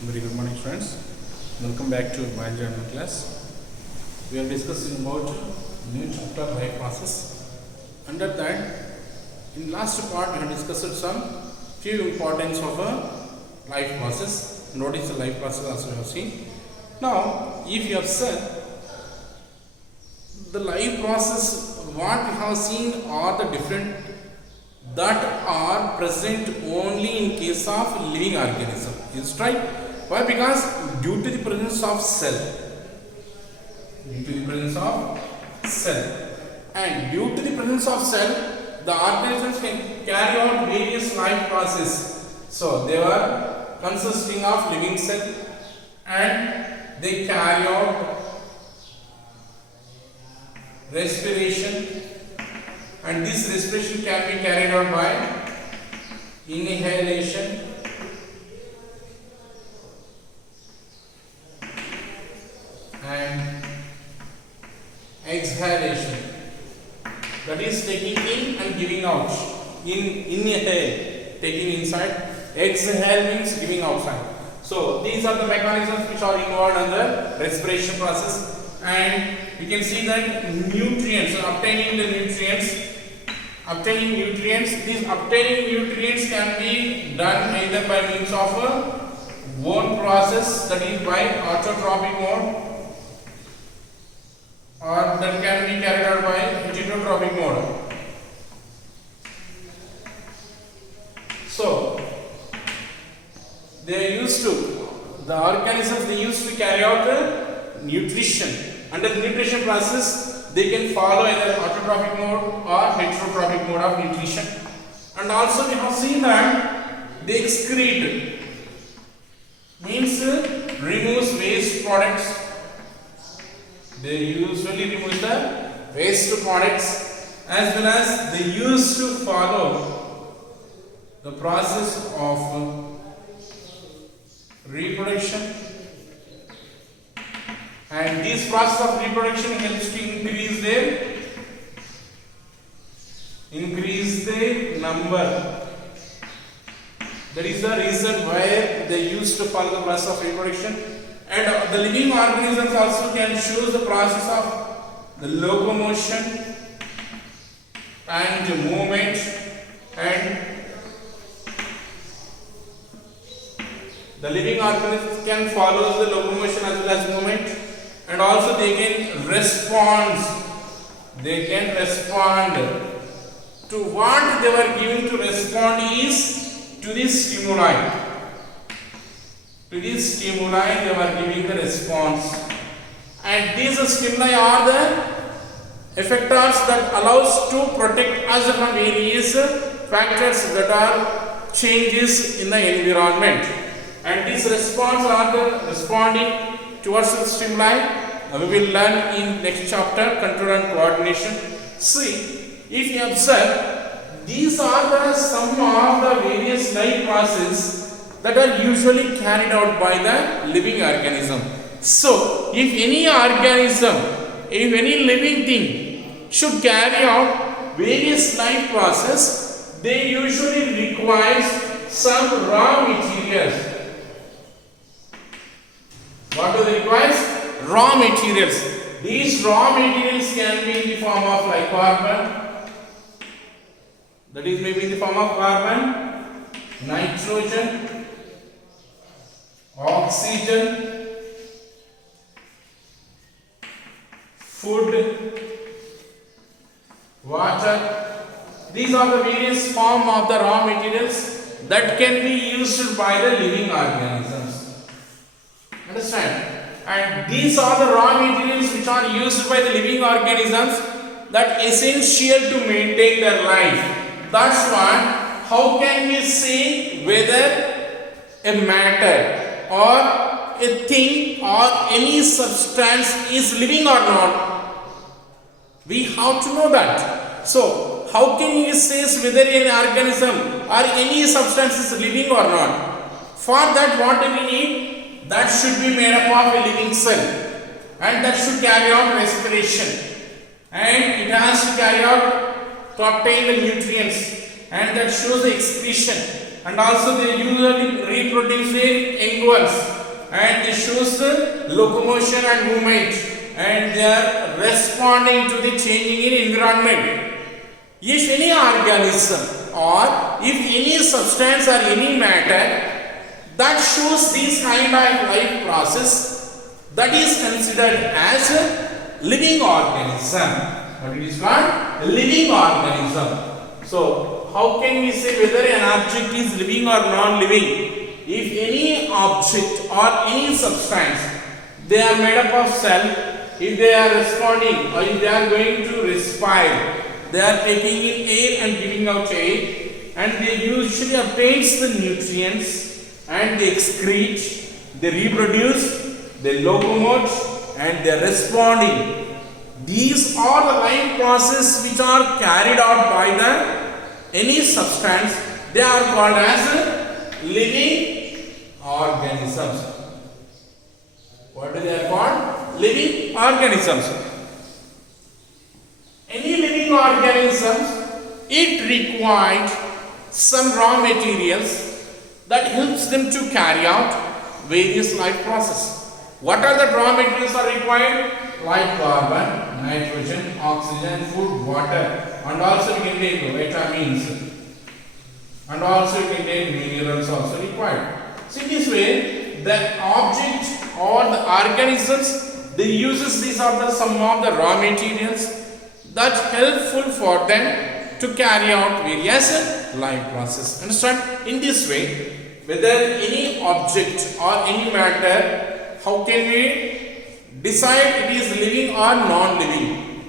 Very good morning, friends. Welcome back to biology journal class. We are discussing about new chapter life process. Under that, in last part, we have discussed some few importance of a life process. And what is the life process? Also, we have seen. Now, if you have said the life process, what we have seen are the different that are present only in case of living organism. Is right? Why? Because due to the presence of cell, and due to the presence of cell, the organisms can carry out various life processes. So they are consisting of living cell, and they carry out respiration, and this respiration can be carried out by inhalation and exhalation, that is taking in and giving out. Inhale, taking inside, exhale means giving outside. So these are the mechanisms which are involved in the respiration process, and we can see that nutrients, obtaining nutrients, these obtaining nutrients can be done either by means of a one process, that is by autotrophic mode, or that can be carried out by heterotrophic mode. So the organisms used to carry out the nutrition. Under the nutrition process, they can follow either autotrophic mode or heterotrophic mode of nutrition. And also we have seen that they excrete, means removes waste products. They usually remove the waste products, as well as they used to follow the process of reproduction, and this process of reproduction helps to increase their number. That is the reason why they used to follow the process of reproduction. And the living organisms also can show the process of the locomotion and movement, and the living organisms can follow the locomotion as well as movement, and also they can respond to what they were given to respond is to this stimuli. To this stimuli they were giving the response, and these stimuli are the effectors that allows to protect us from various factors that are changes in the environment. And this response are the responding towards the stimuli. We will learn in next chapter, control and coordination. See, if you observe, these are the some of the various life processes that are usually carried out by the living organism. So, if any living thing should carry out various life process, they usually require some raw materials. What do they require? Raw materials. These raw materials can be in the form of like carbon, that is maybe in the form of carbon, nitrogen, oxygen, food, water. These are the various forms of the raw materials that can be used by the living organisms. Understand? And these are the raw materials which are used by the living organisms that essential to maintain their life. That's why, how can we say whether a matter or a thing or any substance is living or not? We have to know that. So, how can we say whether an organism or any substance is living or not? For that, what do we need? That should be made up of a living cell, and that should carry out respiration, and it has to carry out to obtain the nutrients, and that shows the excretion, and also they usually reproduce in young ones, and this shows the locomotion and movement, and they are responding to the changing in environment. If any organism or if any substance or any matter that shows this kind of life process, that is considered as a living organism. What it is called? Living organism. So how can we say whether an object is living or non-living? If any object or any substance, they are made up of cell, if they are responding or if they are going to respire, they are taking in air and giving out air, and they usually obtains the nutrients, and they excrete, they reproduce, they locomote, and they are responding. These are the life process which are carried out by the any substance. They are called as living organisms. What are they called? Living organisms. Any living organisms, it requires some raw materials that helps them to carry out various life processes. What are the raw materials are required? Like carbon, nitrogen, oxygen, food, water, and also you can take vitamins, and also you can take minerals also required. So in this way, the object or the organisms, they uses these are the some of the raw materials that helpful for them to carry out various life process. Understand? In this way, whether any object or any matter, how can we decide it is living or non-living?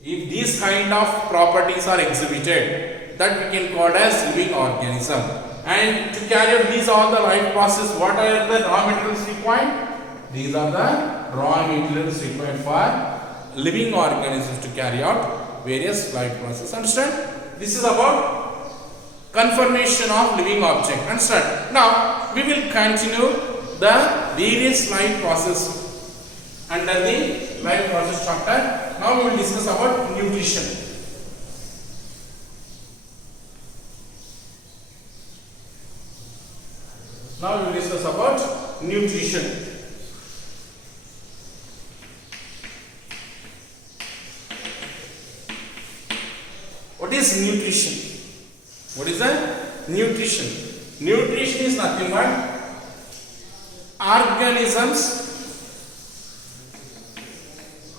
If these kind of properties are exhibited, that we can call as living organism. And to carry out these all the life process, what are the raw materials required? These are the raw materials required for living organisms to carry out various life process. Understand? This is about confirmation of living object. Understand? Now we will continue the various life process under the life process chapter. Now we will discuss about nutrition. Now we will discuss about nutrition. What is nutrition? What is the nutrition? Nutrition is nothing but organisms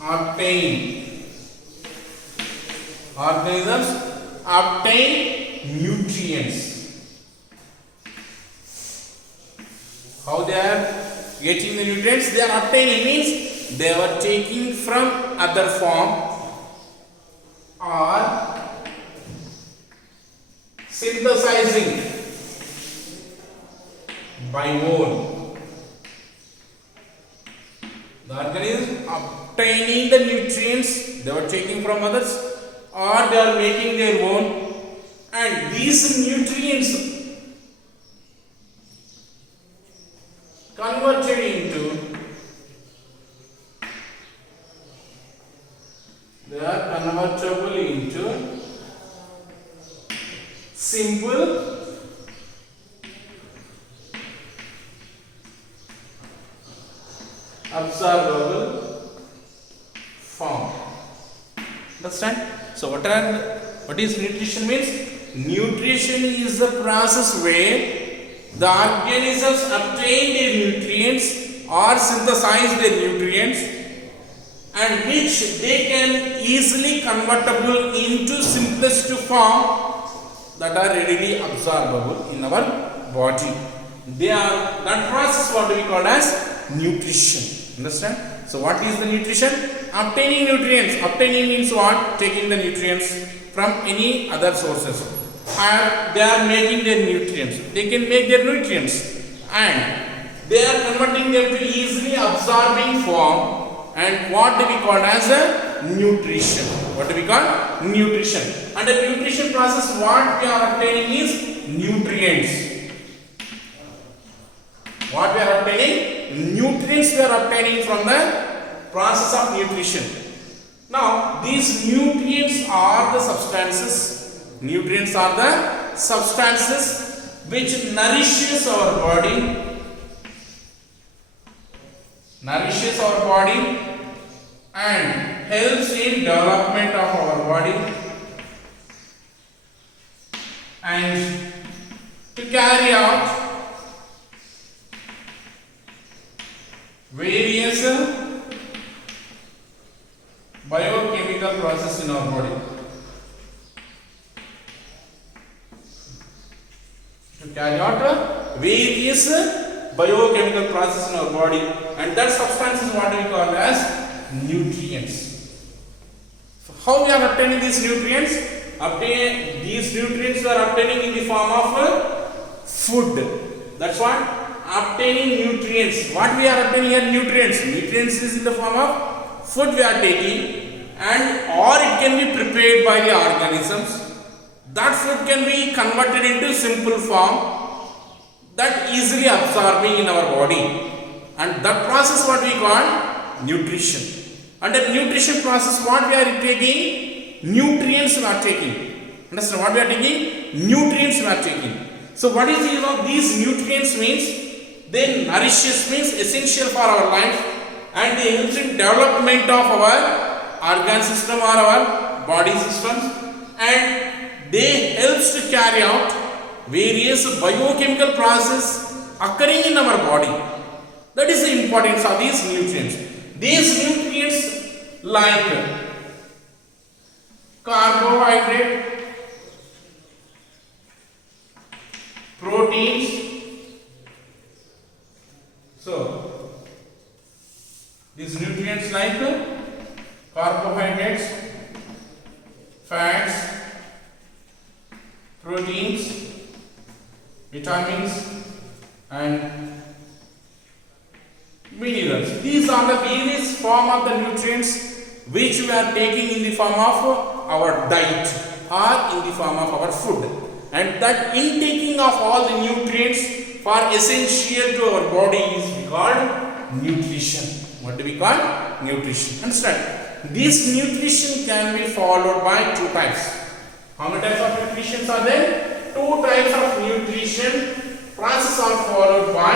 obtain nutrients. How they are getting the nutrients? They are obtaining means they are taking from other form or synthesizing by own. The organism obtaining the nutrients they are taking from others, or they are making their own, and these nutrients converted into, they are convertible into simple absorbable form. Understand? So what is nutrition means? Nutrition is the process where the organisms obtain their nutrients or synthesize their nutrients, and which they can easily convertible into simplest form that are readily absorbable in our body. They are that process what we call as nutrition. Understand? So what is the nutrition? Obtaining nutrients. Obtaining means what? Taking the nutrients from any other sources. And they are making their nutrients. They can make their nutrients, and they are converting them to easily absorbing form, and what do we call as a nutrition? What do we call? Nutrition. And the nutrition process, what we are obtaining is nutrients. What we are obtaining? Nutrients we are obtaining from the process of nutrition. Now, these nutrients are the substances. Nutrients are the substances which nourishes our body and helps in development of our body and to carry out various biochemical process in our body. To carry out various biochemical process in our body, and that substance is what we call as nutrients. So how we are obtaining these nutrients? These nutrients we are obtaining in the form of food. That's what obtaining nutrients. What we are obtaining here? Nutrients. Nutrients is in the form of food we are taking, and or it can be prepared by the organisms. That food can be converted into simple form that easily absorbing in our body, and that process what we call nutrition. Under nutrition process, what we are taking? Nutrients we are taking. Understand what we are taking? Nutrients we are taking. So what is the use of these nutrients? Means they nourishes, means essential for our life, and they help in development of our organ system or our body systems, and they helps to carry out various biochemical process occurring in our body. That is the importance of these nutrients. These nutrients like carbohydrate, proteins. So these nutrients like carbohydrates, fats, proteins, vitamins and minerals. These are the various form of the nutrients which we are taking in the form of our diet or in the form of our food, and that intaking of all the nutrients for essential to our body is called nutrition. What do we call? Nutrition. Understand? This nutrition can be followed by two types. How many types of nutrition are there? Two types of nutrition process are followed by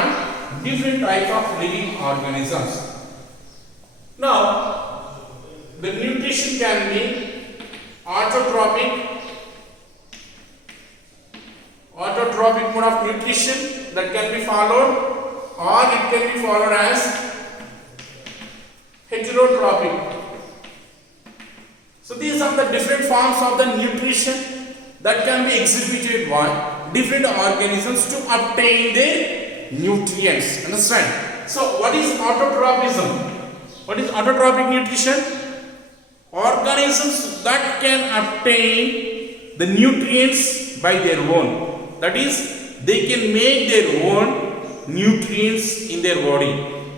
different types of living organisms. Now, the nutrition can be autotrophic mode of nutrition that can be followed, or it can be followed as heterotrophic. So these are the different forms of the nutrition that can be exhibited by different organisms to obtain the nutrients. Understand? So what is autotrophism? What is autotrophic nutrition? Organisms that can obtain the nutrients by their own. That is, they can make their own nutrients in their body,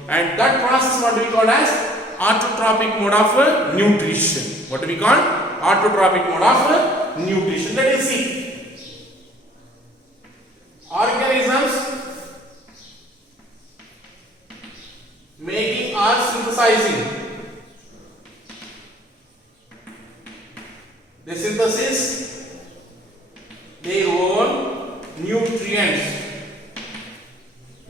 and that process what we call as autotrophic mode of nutrition. What do we call? Autotrophic mode of nutrition. Let us see. Organisms making or synthesizing. They synthesis their own nutrients.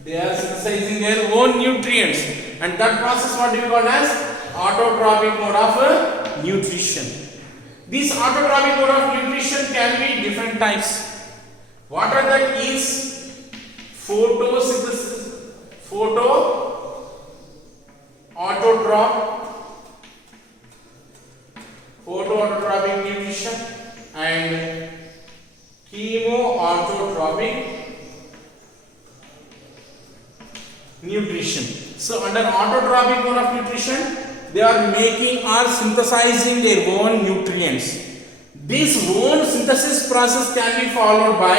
They are synthesizing their own nutrients, and that process what we call as autotrophic mode of nutrition. This autotrophic mode of nutrition can be different types. What are that is photosynthesis, photoautotrophic nutrition, and chemoautotrophic nutrition. So under autotrophic mode of nutrition, they are making or synthesizing their own nutrients. This own synthesis process can be followed by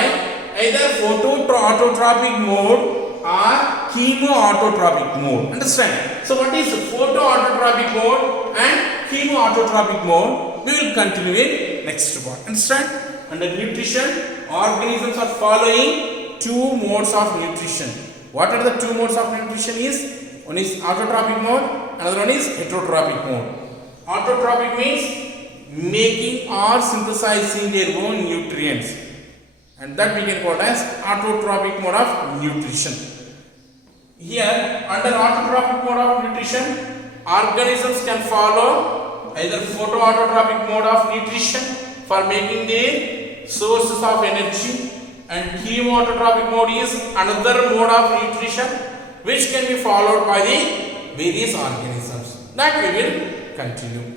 either photoautotrophic mode or chemoautotrophic mode. Understand? So what is photoautotrophic mode and chemoautotrophic mode? We will continue in next part. Understand? Under nutrition, organisms are following two modes of nutrition. What are the two modes of nutrition is? One is autotrophic mode, another one is heterotrophic mode. Autotrophic means making or synthesizing their own nutrients. and that we can call as autotrophic mode of nutrition. Here, under autotrophic mode of nutrition, organisms can follow either photoautotrophic mode of nutrition for making their sources of energy, and chemoautotrophic mode is another mode of nutrition which can be followed by the various organisms. That we will continue.